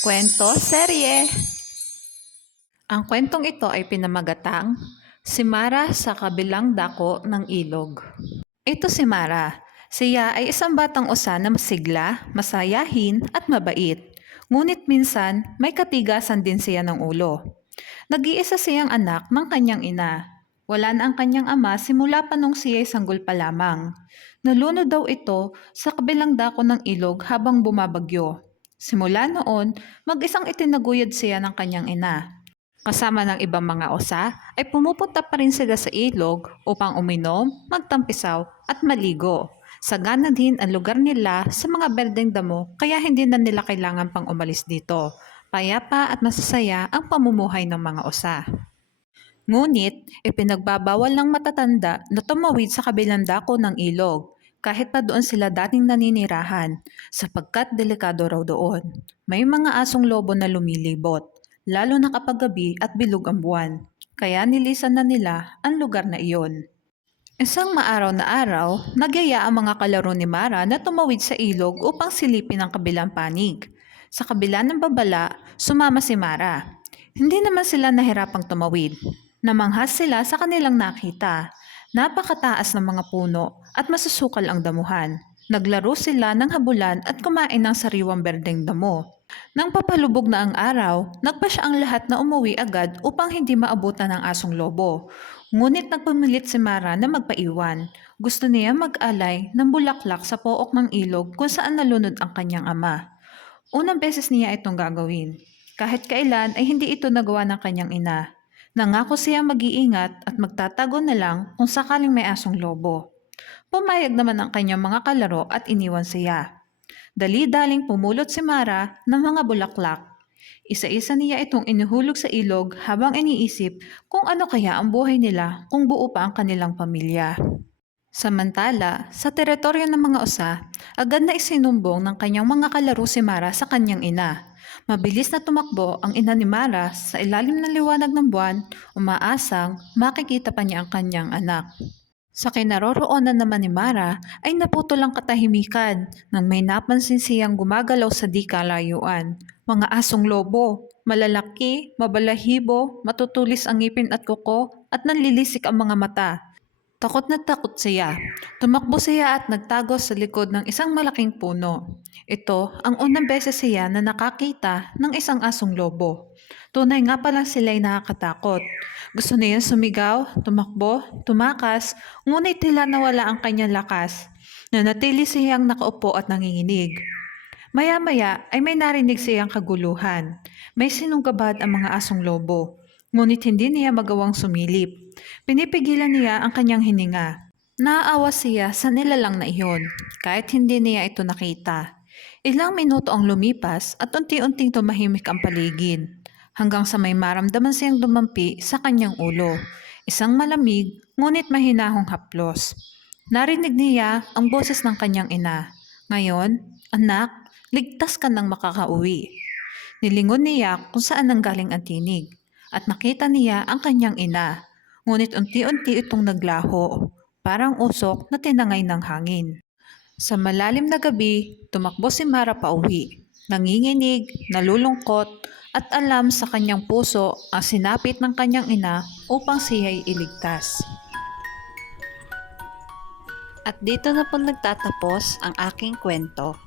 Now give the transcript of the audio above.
Kwento Serye Ang kwentong ito ay pinamagatang Si Mara sa kabilang dako ng ilog. Ito si Mara. Siya ay isang batang usa na masigla, masayahin at mabait. Ngunit minsan may katigasan din siya ng ulo. Nag-iisa siyang anak ng kanyang ina. Wala na ang kanyang ama simula pa nung siya'y sanggol pa lamang. Nalunod daw ito sa kabilang dako ng ilog habang bumabagyo. Simula noon, mag-isang itinaguyod siya ng kanyang ina. Kasama ng ibang mga osa ay pumupunta pa rin sila sa ilog upang uminom, magtampisaw at maligo. Sagana din ang lugar nila sa mga berdeng damo kaya hindi na nila kailangan pang umalis dito. Payapa at masasaya ang pamumuhay ng mga osa. Ngunit, ipinagbabawal ng matatanda na tumawid sa kabilang dako ng ilog kahit pa doon sila dating naninirahan sapagkat delikado raw doon. May mga asong lobo na lumilibot, lalo na kapag gabi at bilog ang buwan. Kaya nilisan na nila ang lugar na iyon. Isang maaraw na araw, nagyaya ang mga kalaro ni Mara na tumawid sa ilog upang silipin ang kabilang panig. Sa kabila ng babala, sumama si Mara. Hindi naman sila nahirapang tumawid. Namanghas sila sa kanilang nakita. Napakataas ng mga puno at masusukal ang damuhan. Naglaro sila ng habulan at kumain ng sariwang berdeng damo. Nang papalubog na ang araw, nagpa siya ang lahat na umuwi agad upang hindi maabutan ng asong lobo. Ngunit nagpamilit si Mara na magpaiwan. Gusto niya mag-alay ng bulaklak sa pook ng ilog kung saan nalunod ang kanyang ama. Unang beses niya itong gagawin. Kahit kailan ay hindi ito nagawa ng kanyang ina. Nangako siya mag-iingat at magtatago na lang kung sakaling may asong lobo. Pumayag naman ang kanyang mga kalaro at iniwan siya. Dali-daling pumulot si Mara ng mga bulaklak. Isa-isa niya itong inuhulog sa ilog habang iniisip kung ano kaya ang buhay nila kung buo pa ang kanilang pamilya. Samantala, sa teritoryo ng mga osa, agad na isinumbong ng kanyang mga kalaro si Mara sa kanyang ina. Mabilis na tumakbo ang ina ni Mara sa ilalim ng liwanag ng buwan, umaasang makikita pa niya ang kanyang anak. Sa kinaroroonan naman ni Mara ay naputol ang katahimikan nang may napansin siyang gumagalaw sa di kalayuan. Mga asong lobo, malalaki, mabalahibo, matutulis ang ngipin at kuko at nanlilisik ang mga mata. Takot na takot siya. Tumakbo siya at nagtago sa likod ng isang malaking puno. Ito ang unang beses siya na nakakita ng isang asong lobo. Tunay nga pala sila'y nakakatakot. Gusto niya sumigaw, tumakbo, tumakas, ngunit tila nawala ang kanyang lakas. Nanatili siyang nakaupo at nanginginig. Maya-maya ay may narinig siyang kaguluhan. May sinunggabad ang mga asong lobo. Ngunit hindi niya magawang sumilip. Pinipigilan niya ang kanyang hininga. Naaawa siya sa nilalang na iyon, kahit hindi niya ito nakita. Ilang minuto ang lumipas at unti-unting tumahimik ang paligid. Hanggang sa may maramdaman siyang dumampi sa kanyang ulo. Isang malamig, ngunit mahinahong haplos. Narinig niya ang boses ng kanyang ina. Ngayon, anak, ligtas ka nang makakauwi. Nilingon niya kung saan nanggaling ang tinig at nakita niya ang kanyang ina. Ngunit unti-unti itong naglaho, parang usok na tinangay ng hangin. Sa malalim na gabi, tumakbo si Mara pa uwi. Nanginginig, nalulungkot, at alam sa kanyang puso ang sinapit ng kanyang ina upang siya'y iligtas. At dito na po nagtatapos ang aking kwento.